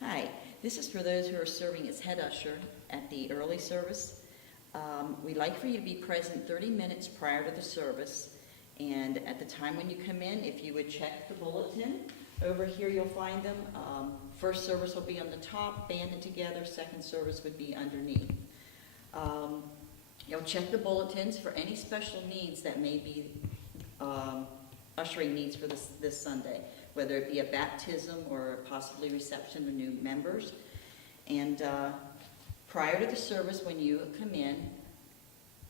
Hi, this is for those who are serving as head usher at the early service. We'd like for you to be present 30 minutes prior to the service, and at the time when you come in, if you would check the bulletin, over here you'll find them. First service will be on the top, banded together. Second service would be underneath. You'll check the bulletins for any special needs that may be ushering needs for this Sunday, whether it be a baptism or possibly reception of new members. And prior to the service, when you come in,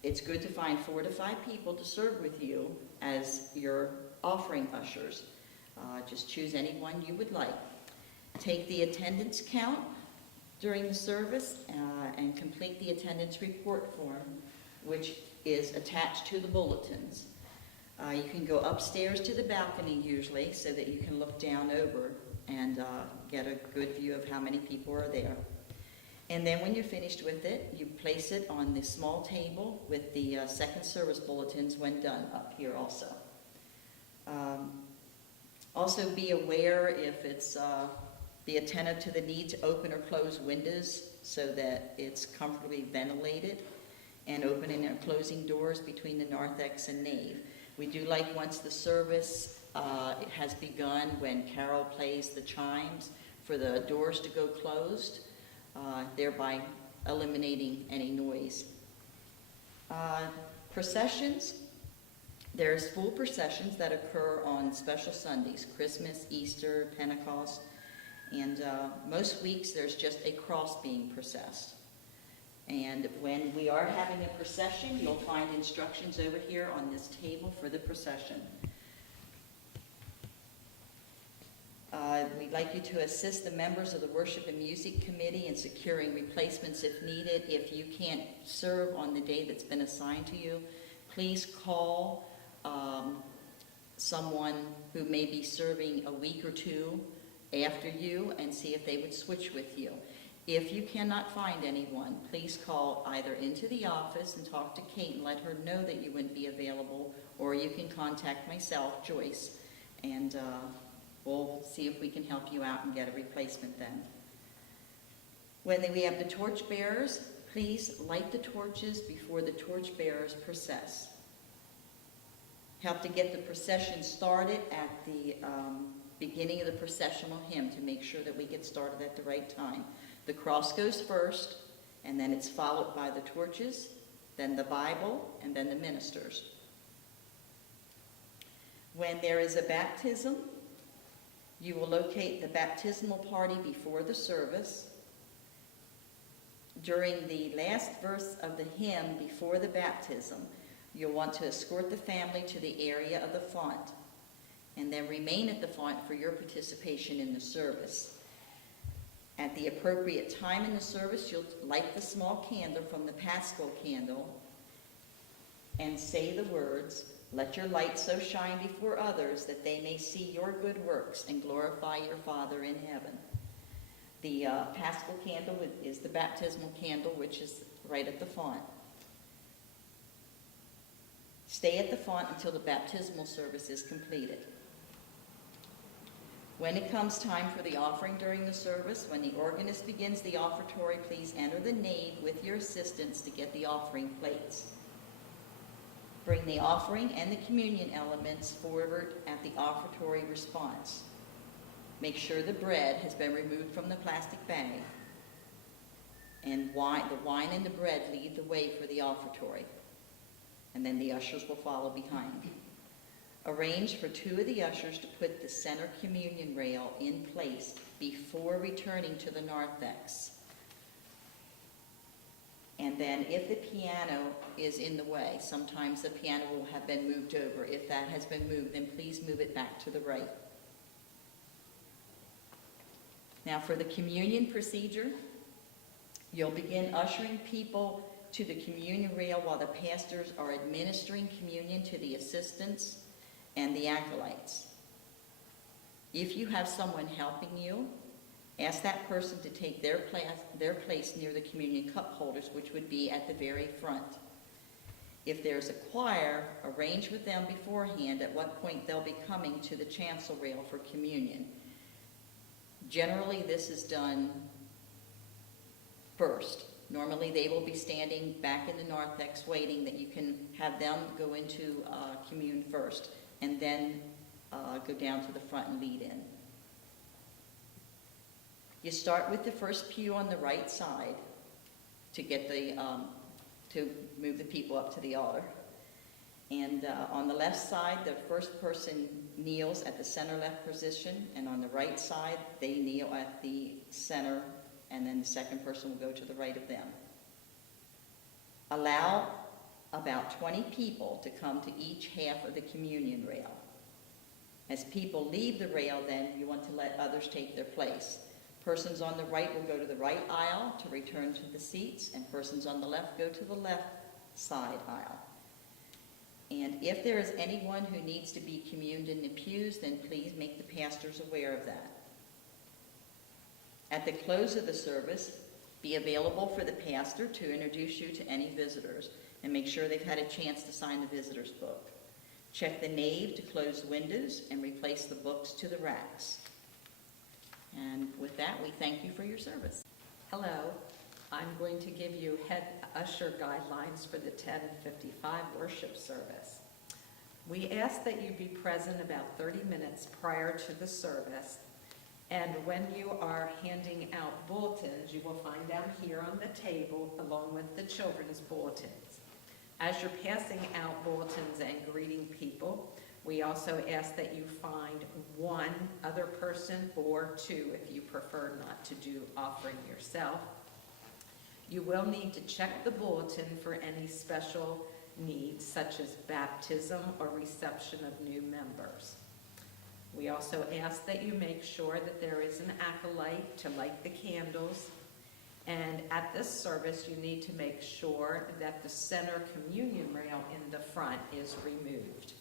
it's good to find 4 to 5 people to serve with you as your offering ushers. Just choose anyone you would like. Take the attendance count during the service and complete the attendance report form, which is attached to the bulletins. You can go upstairs to the balcony usually so that you can look down over and get a good view of how many people are there. And then when you're finished with it, you place it on the small table with the second service bulletins when done up here also. Also be aware if it's, be attentive to the need to open or close windows so that it's comfortably ventilated, and opening and closing doors between the narthex and nave. We do like once the service has begun, when Carol plays the chimes, for the doors to go closed, thereby eliminating any noise. Processions. There's full processions that occur on special Sundays, Christmas, Easter, Pentecost, and most weeks there's just a cross being processed. And when we are having a procession, you'll find instructions over here on this table for the procession. We'd like you to assist the members of the Worship and Music Committee in securing replacements if needed. If you can't serve on the day that's been assigned to you, please call someone who may be serving a week or two after you and see if they would switch with you. If you cannot find anyone, please call either into the office and talk to Kate and let her know that you wouldn't be available, or you can contact myself, Joyce, and we'll see if we can help you out and get a replacement then. When we have the torch bearers, please light the torches before the torch bearers process. Help to get the procession started at the beginning of the processional hymn to make sure that we get started at the right time. The cross goes first, and then it's followed by the torches, then the Bible, and then the ministers. When there is a baptism, you will locate the baptismal party before the service. During the last verse of the hymn before the baptism, you'll want to escort the family to the area of the font, and then remain at the font for your participation in the service. At the appropriate time in the service, you'll light the small candle from the Paschal candle and say the words, "Let your light so shine before others that they may see your good works and glorify your Father in heaven." The Paschal candle is the baptismal candle, which is right at the font. Stay at the font until the baptismal service is completed. When it comes time for the offering during the service, when the organist begins the offertory, please enter the nave with your assistants to get the offering plates. Bring the offering and the communion elements forward at the offertory response. Make sure the bread has been removed from the plastic bag, and the wine and the bread lead the way for the offertory, and then the ushers will follow behind. Arrange for 2 of the ushers to put the center communion rail in place before returning to the narthex. And then if the piano is in the way, sometimes the piano will have been moved over. If that has been moved, then please move it back to the right. Now for the communion procedure, you'll begin ushering people to the communion rail while the pastors are administering communion to the assistants and the acolytes. If you have someone helping you, ask that person to take their place near the communion cup holders, which would be at the very front. If there's a choir, arrange with them beforehand at what point they'll be coming to the chancel rail for communion. Generally, this is done first. Normally, they will be standing back in the narthex waiting that you can have them go into commune first and then go down to the front and lead in. You start with the first pew on the right side to get to move the people up to the altar. And on the left side, the first person kneels at the center left position, and on the right side, they kneel at the center, and then the second person will go to the right of them. Allow about 20 people to come to each half of the communion rail. As people leave the rail, then you want to let others take their place. Persons on the right will go to the right aisle to return to the seats, and persons on the left go to the left side aisle. And if there is anyone who needs to be communed in the pews, then please make the pastors aware of that. At the close of the service, be available for the pastor to introduce you to any visitors and make sure they've had a chance to sign the visitor's book. Check the nave to close the windows and replace the books to the racks. And with that, we thank you for your service. Hello, I'm going to give you head usher guidelines for the 10:55 worship service. We ask that you be present about 30 minutes prior to the service, and when you are handing out bulletins, you will find them here on the table along with the children's bulletins. As you're passing out bulletins and greeting people, we also ask that you find one other person or two if you prefer not to do offering yourself. You will need to check the bulletin for any special needs such as baptism or reception of new members. We also ask that you make sure that there is an acolyte to light the candles. And at this service, you need to make sure that the center communion rail in the front is removed.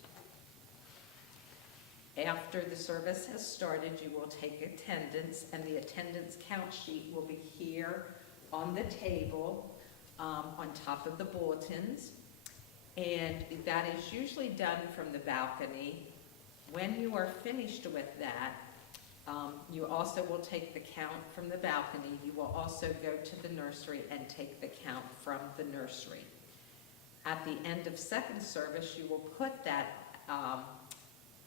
After the service has started, you will take attendance, and the attendance count sheet will be here on the table on top of the bulletins. And that is usually done from the balcony. When you are finished with that, you also will take the count from the balcony. You will also go to the nursery and take the count from the nursery. At the end of second service, you will put that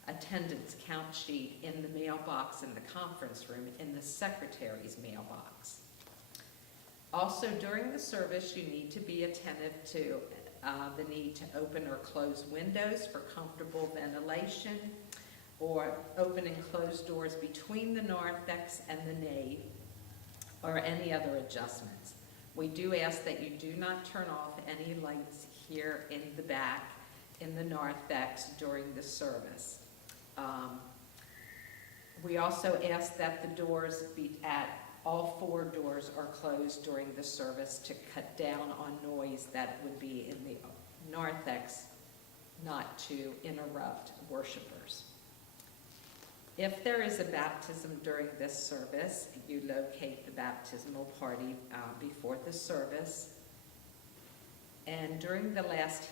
attendance count sheet in the mailbox in the conference room in the secretary's mailbox. Also, during the service, you need to be attentive to the need to open or close windows for comfortable ventilation, or open and close doors between the narthex and the nave, or any other adjustments. We do ask that you do not turn off any lights here in the back in the narthex during the service. We also ask that the doors all 4 doors are closed during the service to cut down on noise that would be in the narthex, not to interrupt worshipers. If there is a baptism during this service, you locate the baptismal party before the service. And during the last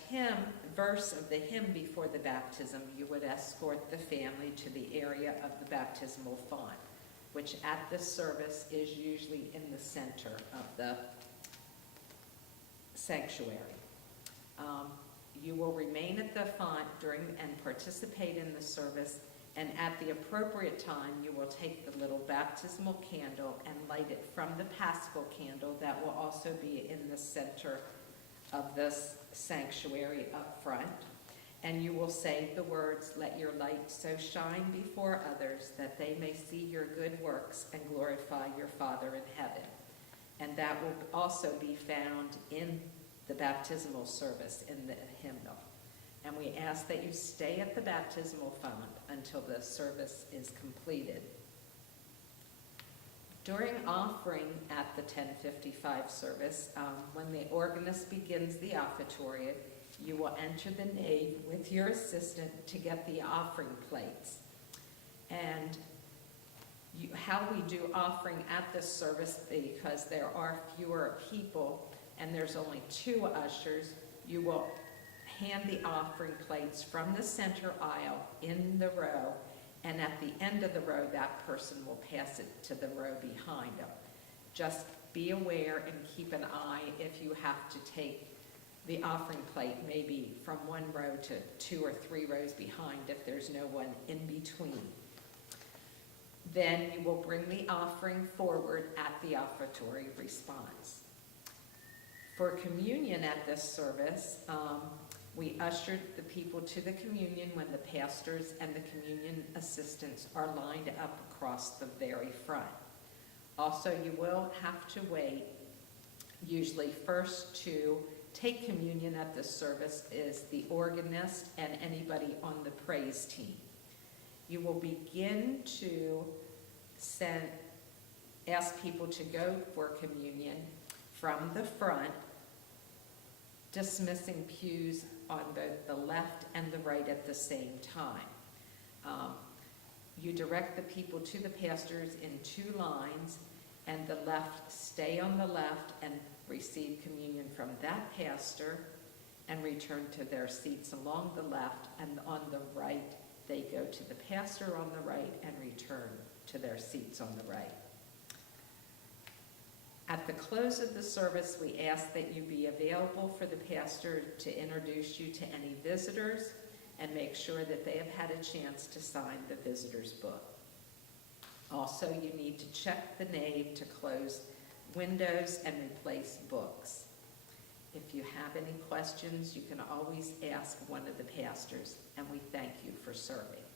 verse of the hymn before the baptism, you would escort the family to the area of the baptismal font, which at this service is usually in the center of the sanctuary. You will remain at the font and participate in the service, and at the appropriate time, you will take the little baptismal candle and light it from the paschal candle that will also be in the center of this sanctuary up front. And you will say the words, "Let your light so shine before others that they may see your good works and glorify your Father in heaven." And that will also be found in the baptismal service in the hymnal. And we ask that you stay at the baptismal font until the service is completed. During offering at the 10:55 service, when the organist begins the offertory, you will enter the nave with your assistant to get the offering plates. And how we do offering at this service, because there are fewer people and there's only 2 ushers, you will hand the offering plates from the center aisle in the row, And at the end of the row, that person will pass it to the row behind them. Just be aware and keep an eye if you have to take the offering plate maybe from one row to 2 or 3 rows behind if there's no one in between. Then you will bring the offering forward at the offertory response. For communion at this service, we ushered the people to the communion when the pastors and the communion assistants are lined up across the very front. Also, you will have to wait. Usually first to take communion at this service is the organist and anybody on the praise team. You will begin to ask people to go for communion from the front, dismissing pews on both the left and the right at the same time. You direct the people to the pastors in 2 lines, and the left stay on the left and receive communion from that pastor and return to their seats along the left, and on the right they go to the pastor on the right and return to their seats on the right. At the close of the service, we ask that you be available for the pastor to introduce you to any visitors and make sure that they have had a chance to sign the visitor's book. Also, you need to check the nave to close windows and replace books. If you have any questions, you can always ask one of the pastors, and we thank you for serving.